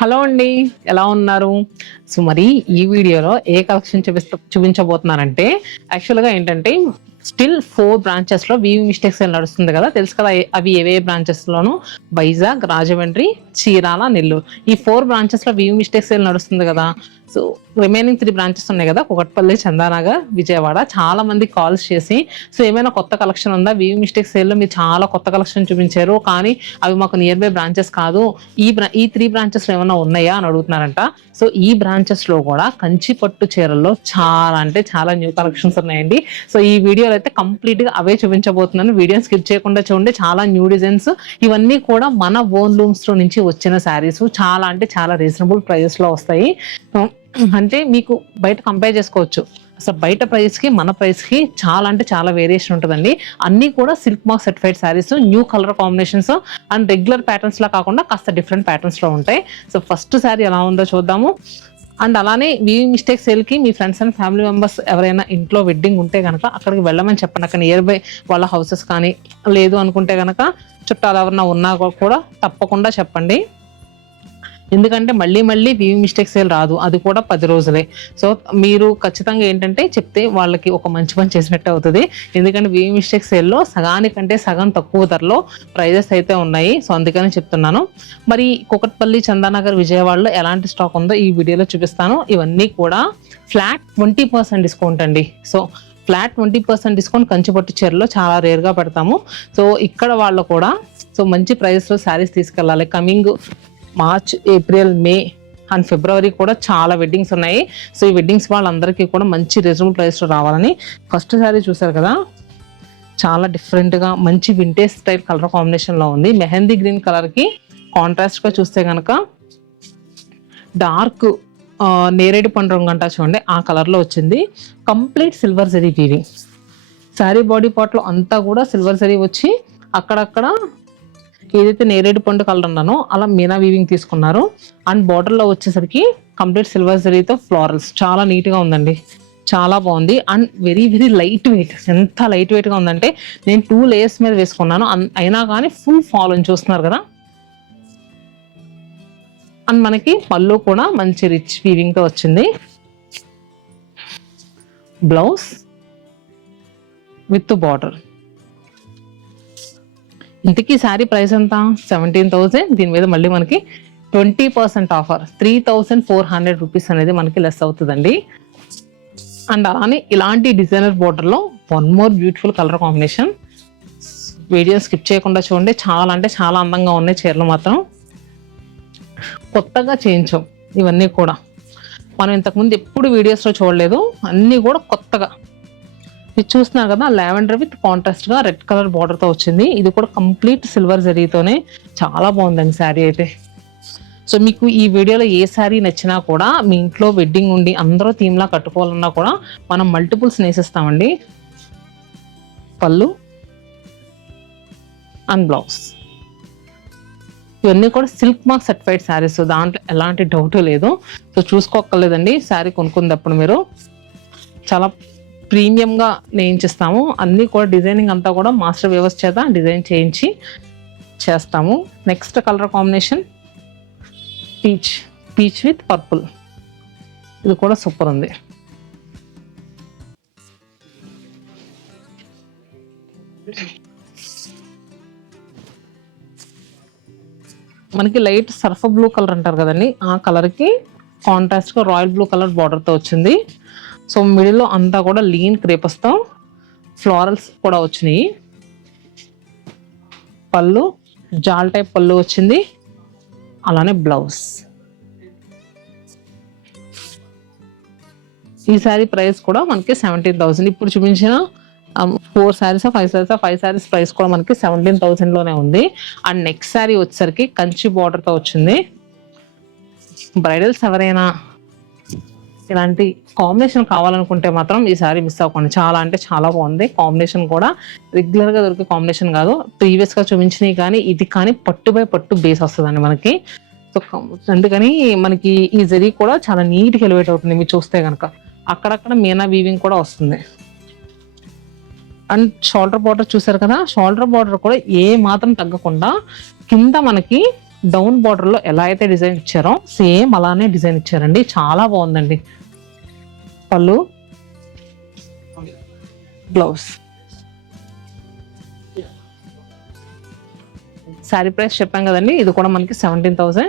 Hello అండి, ఎలా ఉన్నారు? సో మరి ఈ వీడియోలో ఏ కలెక్షన్ చూపించబోతున్నారంటే, యాక్చువల్గా ఏంటంటే స్టిల్ 4 బ్రాంచెస్లో వీవ్ మిస్టేక్స్ నడుస్తుంది కదా, తెలుసు కదా. అవి ఏవే బ్రాంచెస్లోను? వైజాగ్, రాజమండ్రి, చీరాల, నెల్లూరు. ఈ 4 బ్రాంచెస్లో వీవ్ మిస్టేక్స్ నడుస్తుంది కదా. సో రిమైనింగ్ 3 బ్రాంచెస్ ఉన్నాయి కదా, కుకట్పల్లి, చందానగర్, విజయవాడ. చాలా మంది కాల్స్ చేసి, సో ఏమైనా కొత్త కలెక్షన్ ఉందా, వీవ్ మిస్టేక్స్ సేల్లో మీరు చాలా కొత్త కలెక్షన్ చూపించారు కానీ అవి మాకు నియర్ బై బ్రాంచెస్ కాదు, ఈ 3 బ్రాంచెస్లో ఏమైనా ఉన్నాయా అని అడుగుతున్నారంట. సో ఈ బ్రాంచెస్లో కూడా కంచి పట్టు చీరల్లో చాలా అంటే చాలా న్యూ కలెక్షన్స్ ఉన్నాయండి. సో ఈ వీడియోలో అయితే కంప్లీట్గా అవే చూపించబోతున్నాను. వీడియో స్కిప్ చేయకుండా చూడండి. చాలా న్యూ డిజైన్స్, ఇవన్నీ కూడా మన ఓన్ లూమ్స్లో నుంచి వచ్చిన శారీస్. చాలా అంటే చాలా రీజనబుల్ ప్రైజెస్లో వస్తాయి. అంటే మీకు బయట కంపేర్ చేసుకోవచ్చు. అసలు బయట ప్రైస్కి మన ప్రైస్కి చాలా అంటే చాలా వేరియేషన్ ఉంటుందండి. అన్నీ కూడా silk mark certified sarees, new colour combinations and regular patterns లా కాకుండా కాస్త డిఫరెంట్ ప్యాటర్న్స్ లో ఉంటాయి. సో ఫస్ట్ శారీ ఎలా ఉందో చూద్దాము. అండ్ అలానే వీవింగ్ మిస్టేక్ సేల్కి మీ ఫ్రెండ్స్ అండ్ ఫ్యామిలీ మెంబర్స్ ఎవరైనా ఇంట్లో వెడ్డింగ్ ఉంటే కనుక అక్కడికి వెళ్ళమని చెప్పండి. అక్కడ నియర్ బై వాళ్ళ హౌసెస్ కానీ లేదు అనుకుంటే కనుక చుట్టాలు ఎవరైనా ఉన్నా కూడా తప్పకుండా చెప్పండి. ఎందుకంటే మళ్ళీ మళ్ళీ వీవింగ్ మిస్టేక్ సేల్ రాదు, అది కూడా 10 రోజులే. సో మీరు ఖచ్చితంగా ఏంటంటే చెప్తే వాళ్ళకి ఒక మంచి పని చేసినట్టే అవుతుంది. ఎందుకంటే వీవింగ్ మిస్టేక్ సేల్లో సగానికంటే సగం తక్కువ ధరలో ప్రైజెస్ అయితే ఉన్నాయి. సో అందుకని చెప్తున్నాను. మరి కుకట్పల్లి, చందానగర్, విజయవాడలో ఎలాంటి స్టాక్ ఉందో ఈ వీడియోలో చూపిస్తాను. ఇవన్నీ కూడా ఫ్లాట్ 20% డిస్కౌంట్ అండి. సో ఫ్లాట్ 20% డిస్కౌంట్ కంచిపట్టు చీరలో చాలా రేర్గా పెడతాము. సో ఇక్కడ వాళ్ళు కూడా సో మంచి ప్రైస్లో శారీస్ తీసుకెళ్ళాలి. Coming March, April, May and February కూడా చాలా వెడ్డింగ్స్ ఉన్నాయి. సో ఈ వెడ్డింగ్స్ వాళ్ళందరికీ కూడా మంచి రీజనబుల్ ప్రైస్లో రావాలని. ఫస్ట్ శారీ చూసారు కదా, చాలా డిఫరెంట్గా మంచి వింటేజ్ స్టైల్ కలర్ కాంబినేషన్లో ఉంది. మెహందీ గ్రీన్ కలర్కి కాంట్రాస్ట్గా చూస్తే కనుక డార్క్ నేరేడు పండు రంగు అంటా చూడండి, ఆ కలర్లో వచ్చింది. Complete silver zari weaving. Sari body పార్ట్లో అంతా కూడా సిల్వర్ జరీ వచ్చి అక్కడక్కడ ఏదైతే నేరేడు పండు కలర్ ఉన్నానో అలా మీనా వీవింగ్ తీసుకున్నారు. అండ్ బార్డర్లో వచ్చేసరికి కంప్లీట్ సిల్వర్ జరీతో ఫ్లోరల్స్. చాలా నీట్గా ఉందండి, చాలా బాగుంది. And very very light weight. ఎంత లైట్ వెయిట్గా ఉందంటే నేను 2 లేయర్స్ మీద వేసుకున్నాను, అయినా కానీ ఫుల్ ఫాల్ అని చూస్తున్నారు కదా. అండ్ మనకి పళ్ళు కూడా మంచి రిచ్ వీవింగ్తో వచ్చింది. Blouse with border. ఇంతకీ శారీ ప్రైస్ ఎంత? 17,000. దీని మీద మళ్ళీ మనకి 20% ఆఫర్ 3,400 రూపీస్ అనేది మనకి లెస్ అవుతుందండి. అండ్ అలానే ఇలాంటి డిజైనర్ బోర్డర్లో 1 more beautiful colour combination. Video skip చేయకుండా చూడండి. చాలా అంటే చాలా అందంగా ఉన్నాయి చీరలు మాత్రం. కొత్తగా చేయించాం ఇవన్నీ కూడా, మనం ఇంతకుముందు ఎప్పుడు వీడియోస్లో చూడలేదు. అన్నీ కూడా కొత్తగా. ఇది చూస్తున్నారు కదా, లావెండర్ విత్ కాంట్రాస్ట్గా రెడ్ కలర్ బార్డర్తో వచ్చింది. ఇది కూడా కంప్లీట్ సిల్వర్ జరీతోనే చాలా బాగుందండి శారీ అయితే. సో మీకు ఈ వీడియోలో ఏ శారీ నచ్చినా కూడా మీ ఇంట్లో వెడ్డింగ్ ఉండి అందరూ థీమ్లా కట్టుకోవాలన్నా కూడా మనం మల్టిపుల్స్ నేసిస్తామండి. పళ్ళు అండ్ బ్లౌజ్ ఇవన్నీ కూడా సిల్క్ మార్క్ సర్టిఫైడ్ శారీస్, దాంట్లో ఎలాంటి డౌట్ లేదు. సో చూసుకోక్కర్లేదండి శారీ కొనుక్కున్నప్పుడు. మీరు చాలా ప్రీమియంగా నేయించిస్తాము. అన్నీ కూడా డిజైనింగ్ అంతా కూడా మాస్టర్ వ్యవస్థ చేత డిజైన్ చేయించి చేస్తాము. Next colour combination peach with purple. ఇది కూడా సూపర్ ఉంది. మనకి లైట్ సర్ఫ్ బ్లూ కలర్ అంటారు కదండి, ఆ కలర్కి కాంట్రాస్ట్గా రాయల్ బ్లూ కలర్ బార్డర్తో వచ్చింది. సో మిడిల్లో అంతా కూడా లీన్ క్రేపస్తో ఫ్లోరల్స్ కూడా వచ్చినాయి. పళ్ళు జాల్ టైప్ పళ్ళు వచ్చింది. అలానే బ్లౌజ్. ఈ శారీ ప్రైస్ కూడా మనకి 17,000. ఇప్పుడు చూపించిన 4 శారీస్ 5 శారీస్ ప్రైస్ కూడా మనకి 17,000లోనే ఉంది. అండ్ నెక్స్ట్ శారీ వచ్చేసరికి కంచి బార్డర్తో వచ్చింది. బ్రైడల్స్ ఎవరైనా ఇలాంటి కాంబినేషన్ కావాలనుకుంటే మాత్రం ఈ సారీ మిస్ అవ్వకండి. చాలా అంటే చాలా బాగుంది. కాంబినేషన్ కూడా రెగ్యులర్గా దొరికే కాంబినేషన్ కాదు. ప్రీవియస్గా చూపించినవి కానీ ఇది కానీ పట్టు బై పట్టు బేస్ వస్తుందండి మనకి. సో అందుకని మనకి ఈ జరీ కూడా చాలా నీట్గా ఎలివేట్ అవుతుంది. మీరు చూస్తే కనుక అక్కడక్కడ మీనా వీవింగ్ కూడా వస్తుంది. అండ్ షోల్డర్ బార్డర్ చూసారు కదా, షోల్డర్ బార్డర్ కూడా ఏ మాత్రం తగ్గకుండా కింద మనకి డౌన్ బార్డర్ లో ఎలా అయితే డిజైన్ ఇచ్చారో సేమ్ అలానే డిజైన్ ఇచ్చారండి. చాలా బాగుందండి. పళ్ళు, బ్లౌజ్. శారీ ప్రైస్ చెప్పాం కదండి, ఇది కూడా మనకి 17,000.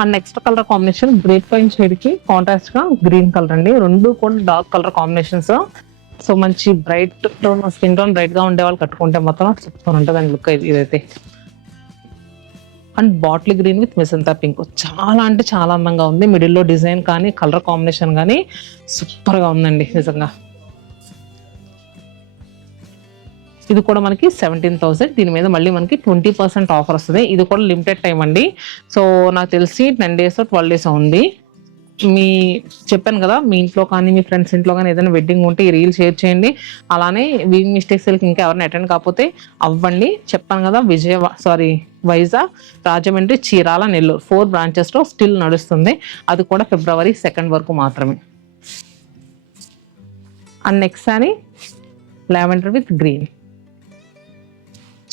And next colour combination great wine shade కి కాంట్రాస్ట్ గా గ్రీన్ కలర్ అండి. రెండు కూడా డార్క్ కలర్ కాంబినేషన్స్. సో మంచి bright tone, skin tone bright గా ఉండే వాళ్ళు కట్టుకుంటే మాత్రం సూపర్ ఉంటుందండి లుక్ ఇదైతే. And bottle green with magenta pink, చాలా అంటే చాలా అందంగా ఉంది. మిడిల్ లో డిజైన్ కానీ కలర్ కాంబినేషన్ కానీ సూపర్ గా ఉందండి నిజంగా. ఇది కూడా మనకి 17,000. దీని మీద మళ్ళీ మనకి 20% ఆఫర్ వస్తుంది. ఇది కూడా లిమిటెడ్ టైం అండి. సో నాకు తెలిసి 10 days 12 days ఉంది. మీ చెప్పాను కదా, మీ ఇంట్లో కానీ మీ ఫ్రెండ్స్ ఇంట్లో కానీ ఏదైనా వెడ్డింగ్ ఉంటే ఈ రీల్ షేర్ చేయండి. అలానే వీవింగ్ మిస్టేక్స్ ఇంకా ఎవరైనా అటెండ్ కాకపోతే అవ్వండి. చెప్పాను కదా, వైజాగ్, రాజమండ్రి, చీరాల, నెల్లూరు 4 branches లో స్టిల్ నడుస్తుంది. అది కూడా February 2 వరకు మాత్రమే. And next sorry lavender with green,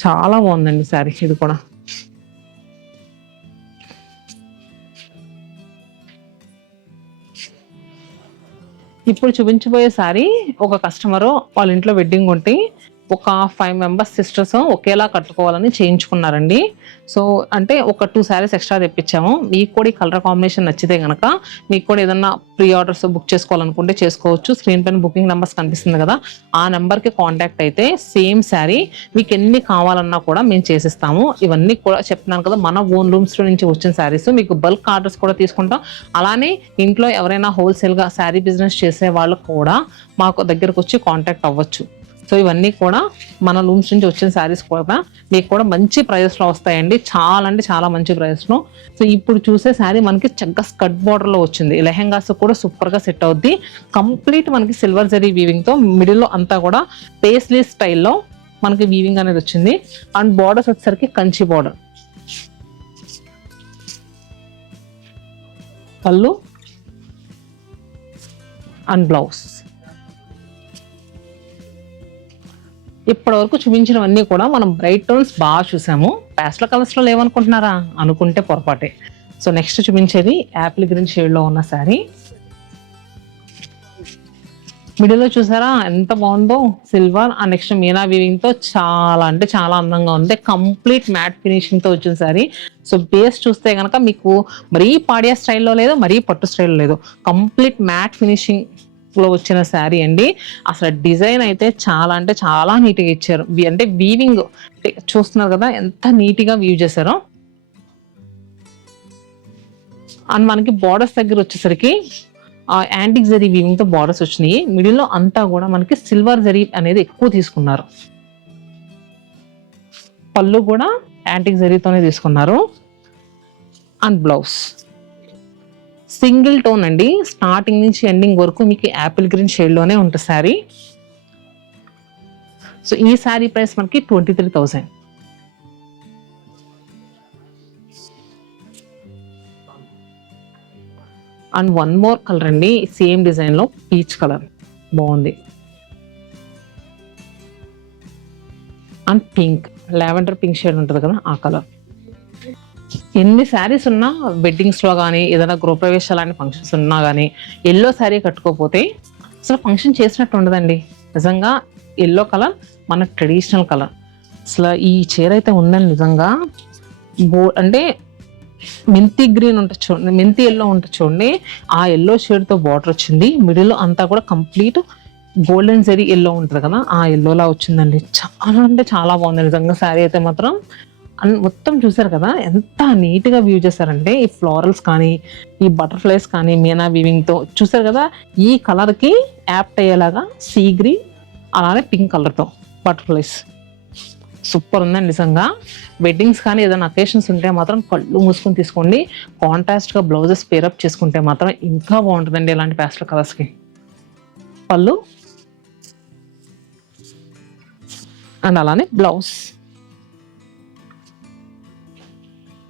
చాలా బాగుందండి శారీ. ఇది కూడా ఇప్పుడు చూపించబోయే శారీ ఒక కస్టమర్ వాళ్ళ ఇంట్లో వెడ్డింగ్ ఉంటే ఒక 5 members సిస్టర్స్ ఒకేలా కట్టుకోవాలని చేయించుకున్నారండి. సో అంటే ఒక 2 sarees ఎక్స్ట్రా తెప్పించాము. మీకు కూడా ఈ కలర్ కాంబినేషన్ నచ్చితే కనుక మీకు కూడా ఏదన్నా ప్రీ ఆర్డర్స్ బుక్ చేసుకోవాలనుకుంటే చేసుకోవచ్చు. స్క్రీన్ పైన బుకింగ్ నెంబర్స్ కనిపిస్తుంది కదా, ఆ నెంబర్కి కాంటాక్ట్ అయితే సేమ్ శారీ మీకు ఎన్ని కావాలన్నా కూడా మేము చేసిస్తాము. ఇవన్నీ కూడా చెప్తున్నాను కదా, మన ఓన్ రూమ్స్ నుంచి వచ్చిన శారీస్. మీకు బల్క్ ఆర్డర్స్ కూడా తీసుకుంటాం. అలానే ఇంట్లో ఎవరైనా హోల్సేల్గా శారీ బిజినెస్ చేసే వాళ్ళు కూడా మాకు దగ్గరకు వచ్చి కాంటాక్ట్ అవ్వచ్చు. సో ఇవన్నీ కూడా మన రూమ్స్ నుంచి వచ్చిన శారీస్ కూడా మీకు కూడా మంచి ప్రైస్లో వస్తాయండి. చాలా అంటే చాలా మంచి ప్రైస్లో. సో ఇప్పుడు చూసే శారీ మనకి చక్కగా స్కర్ట్ బార్డర్లో వచ్చింది. లెహెంగాస్ కూడా సూపర్గా సెట్ అవుద్ది. కంప్లీట్ మనకి సిల్వర్ జరీ వీవింగ్తో మిడిల్లో అంతా కూడా పేస్లీ స్టైల్లో మనకి వీవింగ్ అనేది వచ్చింది. అండ్ బార్డర్స్ వచ్చేసరికి కంచి బార్డర్. పళ్ళు అండ్ బ్లౌజ్. ఇప్పటి వరకు చూపించినవన్నీ కూడా మనం బ్రైట్ టోన్స్ బాగా చూసాము. ప్యాస్టల్ కలర్స్ లో లేవనుకుంటున్నారా? అనుకుంటే పొరపాటే. సో నెక్స్ట్ చూపించేది యాపిల్ గ్రీన్ షేడ్ లో ఉన్న శారీ. మిడిల్లో చూసారా ఎంత బాగుందో, silver and next Meena weaving తో చాలా అంటే చాలా అందంగా ఉంది. కంప్లీట్ మ్యాట్ ఫినిషింగ్ తో వచ్చిన శారీ. సో బేస్ చూస్తే కనుక మీకు మరీ పాడియా స్టైల్లో లేదు, మరీ పట్టు స్టైల్లో లేదు, కంప్లీట్ మ్యాట్ ఫినిషింగ్ లో వచ్చిన శారీ అండి. అసలు డిజైన్ అయితే చాలా అంటే చాలా నీట్గా ఇచ్చారు. అంటే వీవింగ్ చూస్తున్నారు కదా ఎంత నీట్గా వీవ్ చేశారో. అండ్ మనకి బార్డర్స్ దగ్గర వచ్చేసరికి యాంటిక్ జరీ వీవింగ్ తో బార్డర్స్ వచ్చినాయి. మిడిల్ లో అంతా కూడా మనకి సిల్వర్ జరీ అనేది ఎక్కువ తీసుకున్నారు. పళ్ళు కూడా యాంటిక్ జరీతోనే తీసుకున్నారు. అండ్ బ్లౌజ్ సింగిల్ టోన్ అండి. స్టార్టింగ్ నుంచి ఎండింగ్ వరకు మీకు యాపిల్ గ్రీన్ షేడ్ లోనే ఉంటుంది శారీ. సో ఈ శారీ ప్రైస్ మనకి 23,000. అండ్ వన్ మోర్ కలర్ అండి, సేమ్ డిజైన్ లో పీచ్ కలర్ బాగుంది. And pink, lavender pink shade ఉంటుంది కదా ఆ కలర్. ఎన్ని శారీస్ ఉన్నా వెడ్డింగ్స్ లో కానీ ఏదైనా గృహప్రవేశాలు లాంటి ఫంక్షన్స్ ఉన్నా కానీ ఎల్లో శారీ కట్టుకోకపోతే అసలు ఫంక్షన్ చేసినట్టు ఉండదండి. నిజంగా ఎల్లో కలర్ మన ట్రెడిషనల్ కలర్. అసలు ఈ చీర అయితే ఉందండి నిజంగా. అంటే మెంతి గ్రీన్ ఉంటుంది చూడండి, మెంతి ఎల్లో ఉంటుంది చూడండి, ఆ ఎల్లో షేడ్ తో బార్డర్ వచ్చింది. మిడిల్ అంతా కూడా కంప్లీట్ గోల్డెన్ జరీ ఎల్లో ఉంటుంది కదా, ఆ ఎల్లోలా వచ్చిందండి. చాలా అంటే చాలా బాగుంది నిజంగా శారీ అయితే మాత్రం. మొత్తం చూసారు కదా ఎంత నీట్ గా వ్యూ చేశారంటే, ఈ ఫ్లోరల్స్ కానీ ఈ బటర్ఫ్లైస్ కానీ మీనా వీవింగ్ తో చూసారు కదా. ఈ కలర్ కి యాప్ట్ అయ్యేలాగా సీ గ్రీన్ అలానే పింక్ కలర్ తో బటర్ఫ్లైస్ సూపర్ ఉందండి నిజంగా. వెడ్డింగ్స్ కానీ ఏదైనా అకేషన్స్ ఉంటే మాత్రం కళ్ళు మూసుకొని తీసుకోండి. కాంట్రాస్ట్ గా బ్లౌజెస్ పేరప్ చేసుకుంటే మాత్రం ఇంకా బాగుంటుందండి ఇలాంటి ప్యాస్టల్ కలర్స్ కి. పళ్ళు అండ్ అలానే blouse.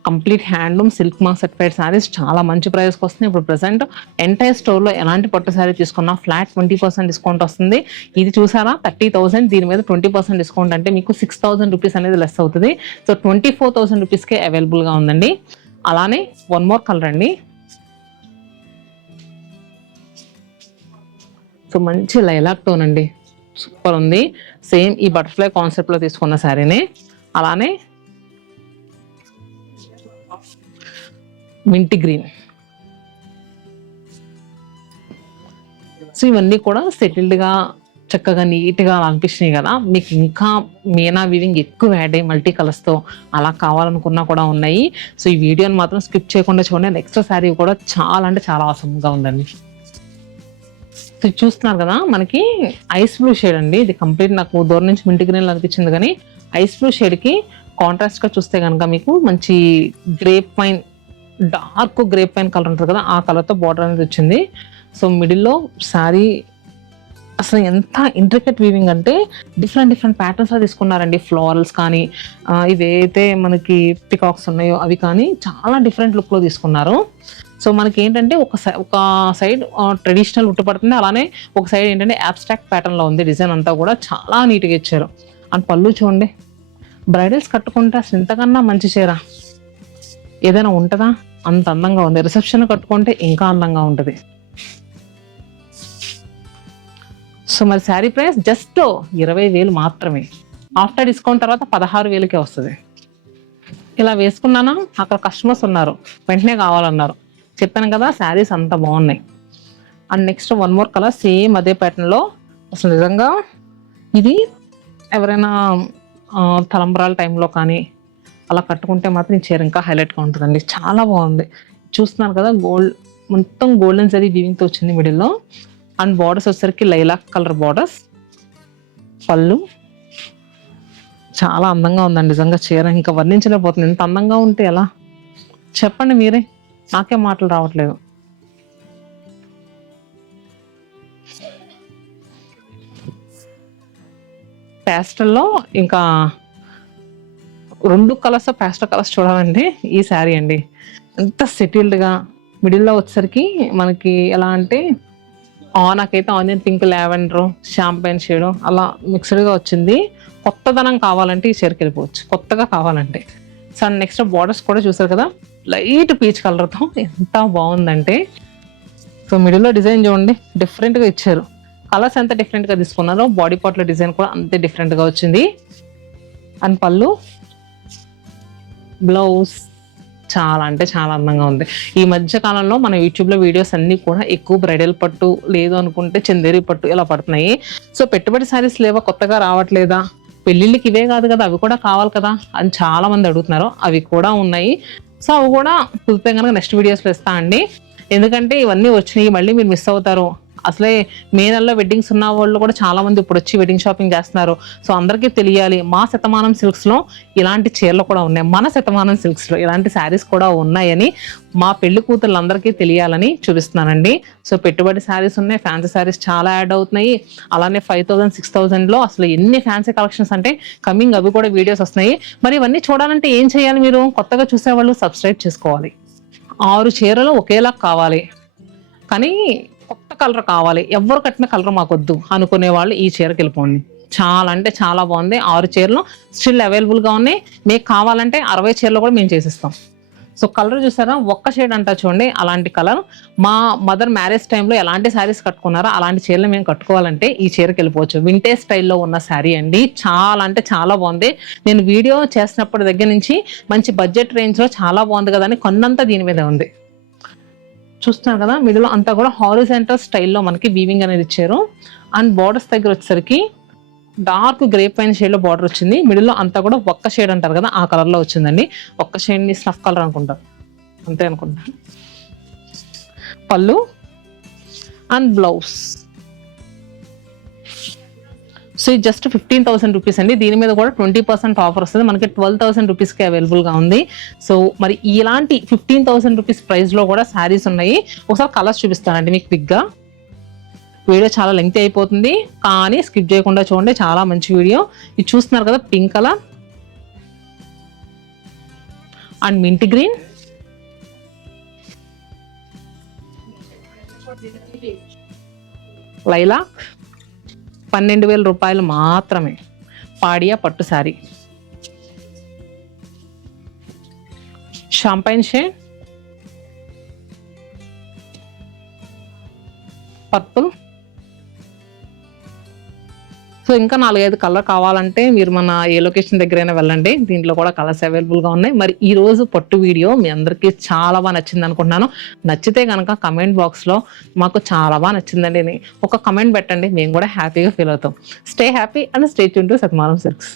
Complete handloom silk mark certified saris చాలా మంచి ప్రైస్కి వస్తుంది. ఇప్పుడు ప్రెసెంట్ ఎంటైర్ స్టోర్లో ఎలాంటి పట్టు శారీ తీసుకున్నా ఫ్లాట్ 20% డిస్కౌంట్ వస్తుంది. ఇది చూసారా 30,000, దీని మీద 20% డిస్కౌంట్ అంటే మీకు 6,000 రూపీస్ అనేది లెస్ అవుతుంది. సో 24,000 రూపీస్కే అవైలబుల్గా ఉందండి. అలానే వన్ మోర్ కలర్ అండి. సో మంచి లైలాక్ టోన్ అండి, సూపర్ ఉంది. సేమ్ ఈ బటర్ఫ్లై కాన్సెప్ట్లో తీసుకున్న శారీనే. అలానే మింటి గ్రీన్. సో ఇవన్నీ కూడా సెటిల్డ్గా చక్కగా నీట్గా అనిపిస్తున్నాయి కదా. మీకు ఇంకా మీనా వీవింగ్ ఎక్కువ యాడ్ అయ్యి మల్టీ కలర్స్తో అలా కావాలనుకున్నా కూడా ఉన్నాయి. సో ఈ వీడియోని మాత్రం స్కిప్ చేయకుండా చూడండి. నెక్స్ట్ శారీ కూడా చాలా అంటే చాలా అవసరంగా ఉందండి. సో చూస్తున్నారు కదా, మనకి ఐస్ బ్లూ షేడ్ అండి. ఇది కంప్లీట్ నాకు దూరం నుంచి మింటి గ్రీన్ అనిపించింది, కానీ ఐస్ బ్లూ షేడ్కి కాంట్రాస్ట్గా చూస్తే కనుక మీకు మంచి grape wine, dark grape wine colour ఉంటుంది కదా, ఆ కలర్తో బార్డర్ అనేది వచ్చింది. సో మిడిల్లో శారీ అసలు ఎంత ఇంట్రికెట్ వీవింగ్ అంటే డిఫరెంట్ ప్యాటర్న్స్లో తీసుకున్నారండి. ఫ్లోరల్స్ కానీ ఇవైతే మనకి పికాక్స్ ఉన్నాయో అవి కానీ చాలా డిఫరెంట్ లుక్లో తీసుకున్నారు. సో మనకి ఏంటంటే ఒక సైడ్ ట్రెడిషనల్ ఉట్టుపడుతుంది, అలానే ఒక సైడ్ ఏంటంటే అబ్స్ట్రాక్ట్ ప్యాటర్న్లో ఉంది. డిజైన్ అంతా కూడా చాలా నీట్గా ఇచ్చారు. అండ్ పళ్ళు చూడండి, బ్రైడల్స్ కట్టుకుంటే అసలు ఇంతకన్నా మంచి చీర ఏదైనా ఉంటుందా, అంత అందంగా ఉంది. రిసెప్షన్ కట్టుకుంటే ఇంకా అందంగా ఉంటుంది. సో మరి శారీ ప్రైస్ జస్ట్ 20,000 మాత్రమే. ఆఫ్టర్ డిస్కౌంట్ తర్వాత 16,000కే వస్తుంది. ఇలా వేసుకున్నానా, అక్కడ కస్టమర్స్ ఉన్నారు, వెంటనే కావాలన్నారు. చెప్పాను కదా శారీస్ అంత బాగున్నాయి. And next one more colour, same అదే ప్యాటర్న్లో. అసలు నిజంగా ఇది ఎవరైనా తలంబ్రాల టైంలో కానీ అలా కట్టుకుంటే మాత్రం ఈ చీర ఇంకా హైలైట్గా ఉంటుందండి. చాలా బాగుంది. చూస్తున్నారు కదా, మొత్తం గోల్డెన్ జరీ వీవింగ్తో వచ్చింది మిడిల్లో. అండ్ బార్డర్స్ వచ్చేసరికి లైలాక్ కలర్ బార్డర్స్. పళ్ళు చాలా అందంగా ఉందండి నిజంగా. చీర ఇంకా వర్ణించలేకపోతుంది. ఎంత అందంగా ఉంటే ఎలా చెప్పండి మీరే, నాకే మాటలు రావట్లేదు. ప్యాస్టల్లో ఇంకా 2 కలర్స్ ప్యాస్టల్ కలర్స్ చూడాలండి. ఈ శారీ అండి ఎంత సెటిల్డ్గా, మిడిల్లో వచ్చేసరికి మనకి ఎలా అంటే నాకైతే onion pink, lavender, champagne shade అలా మిక్స్డ్గా వచ్చింది. కొత్తదనం కావాలంటే ఈ చీరకి వెళ్ళిపోవచ్చు, కొత్తగా కావాలంటే. సో నెక్స్ట్ బార్డర్స్ కూడా చూసారు కదా, లైట్ పీచ్ కలర్తో ఎంత బాగుందంటే. సో మిడిల్లో డిజైన్ చూడండి, డిఫరెంట్గా ఇచ్చారు. కలర్స్ ఎంత డిఫరెంట్గా తీసుకున్నారో బాడీ పార్ట్లో డిజైన్ కూడా అంతే డిఫరెంట్గా వచ్చింది. అండ్ పళ్ళు, బ్లౌజ్ చాలా అంటే చాలా అందంగా ఉంది. ఈ మధ్య కాలంలో మన యూట్యూబ్లో వీడియోస్ అన్నీ కూడా ఎక్కువ బ్రైడల్ పట్టు, లేదు అనుకుంటే చందేరి పట్టు ఇలా పడుతున్నాయి. సో పెట్టుబడి శారీస్ లేవా, కొత్తగా రావట్లేదా, పెళ్ళిళ్ళకి ఇవే కాదు కదా అవి కూడా కావాలి కదా అని చాలా మంది అడుగుతున్నారు. అవి కూడా ఉన్నాయి. సో అవి కూడా కుదిరితే కనుక నెక్స్ట్ వీడియోస్లో ఇస్తా అండి. ఎందుకంటే ఇవన్నీ వచ్చినాయి, మళ్ళీ మీరు మిస్ అవుతారు. అసలే మే నెలలో వెడ్డింగ్స్ ఉన్న వాళ్ళు కూడా చాలా మంది ఇప్పుడు వచ్చి వెడ్డింగ్ షాపింగ్ చేస్తున్నారు. సో అందరికీ తెలియాలి, మా శతమానం సిల్క్స్లో ఇలాంటి చీరలు కూడా ఉన్నాయి, మన శతమానం సిల్క్స్లో ఇలాంటి శారీస్ కూడా ఉన్నాయని మా పెళ్లి కూతుర్లందరికీ తెలియాలని చూపిస్తున్నానండి. సో పెట్టుబడి శారీస్ ఉన్నాయి, ఫ్యాన్సీ శారీస్ చాలా యాడ్ అవుతున్నాయి. అలానే 5,000, 6,000లో అసలు ఎన్ని ఫ్యాన్సీ కలెక్షన్స్ అంటే కమింగ్, అవి కూడా వీడియోస్ వస్తున్నాయి. మరి ఇవన్నీ చూడాలంటే ఏం చేయాలి, మీరు కొత్తగా చూసేవాళ్ళు సబ్స్క్రైబ్ చేసుకోవాలి. 6 చీరలు ఒకేలా కావాలి, కానీ కొత్త కలర్ కావాలి, ఎవరు కట్టిన కలర్ మాకొద్దు అనుకునే వాళ్ళు ఈ చీరకి వెళ్ళిపోండి. చాలా అంటే చాలా బాగుంది. 6 చీరలు స్టిల్ అవైలబుల్గా ఉన్నాయి. మీకు కావాలంటే 60 చీరలు కూడా మేము చేసిస్తాం. సో కలర్ చూసారా, ఒక్క షేడ్ అంటా చూడండి, అలాంటి కలర్. మా మదర్ మ్యారేజ్ టైంలో ఎలాంటి శారీస్ కట్టుకున్నారో అలాంటి చీరలు మేము కట్టుకోవాలంటే ఈ చీరకి వెళ్ళిపోవచ్చు. వింటేజ్ స్టైల్లో ఉన్న శారీ అండి, చాలా అంటే చాలా బాగుంది. నేను వీడియో చేసినప్పటి దగ్గర నుంచి మంచి బడ్జెట్ రేంజ్లో చాలా బాగుంది కదా అని కొన్నంతా దీని మీద ఉంది. చూస్తున్నారు కదా, మిడిల్ అంతా కూడా హారిజాంటల్ స్టైల్లో మనకి వీవింగ్ అనేది ఇచ్చారు. అండ్ బార్డర్స్ దగ్గర వచ్చేసరికి డార్క్ గ్రేప్ వైన్ షేడ్లో బార్డర్ వచ్చింది. మిడిల్లో అంతా కూడా ఒక్క షేడ్ అంటారు కదా, ఆ కలర్లో వచ్చిందండి. ఒక్క షేడ్ని స్నఫ్ కలర్ అనుకుంటారు, అంతే అనుకుంటా. పళ్ళు అండ్ బ్లౌజ్. సో ఇది జస్ట్ 15,000 రూపీస్ అండి. దీని మీద కూడా 20% ఆఫర్ వస్తుంది. మనకి 12,000 రూపీస్కి అవైలబుల్గా ఉంది. సో మరి ఇలాంటి 15,000 రూపీస్ ప్రైస్లో కూడా శారీస్ ఉన్నాయి. ఒకసారి కలర్స్ చూపిస్తానండి మీకు క్విక్గా. వీడియో చాలా లెంగ్తీ అయిపోతుంది, కానీ స్కిప్ చేయకుండా చూడండి, చాలా మంచి వీడియో. ఇది చూస్తున్నారు కదా, pink colour. And mint green, lilac, 12,000 రూపాయలు మాత్రమే. పాడియా పట్టు sari, champagne shade, purple. So ఇంకా 4-5 కలర్ కావాలంటే మీరు మన ఏ లొకేషన్ దగ్గరైనా వెళ్ళండి, దీంట్లో కూడా కలర్స్ అవైలబుల్గా ఉన్నాయి. మరి ఈ రోజు పట్టు వీడియో మీ అందరికీ చాలా బాగా నచ్చింది అనుకుంటున్నాను. నచ్చితే కనుక కమెంట్ బాక్స్లో మాకు చాలా బాగా నచ్చిందండి అని ఒక కమెంట్ పెట్టండి, మేము కూడా హ్యాపీగా ఫీల్ అవుతాం. Stay happy and stay tune to Satyamanam silks.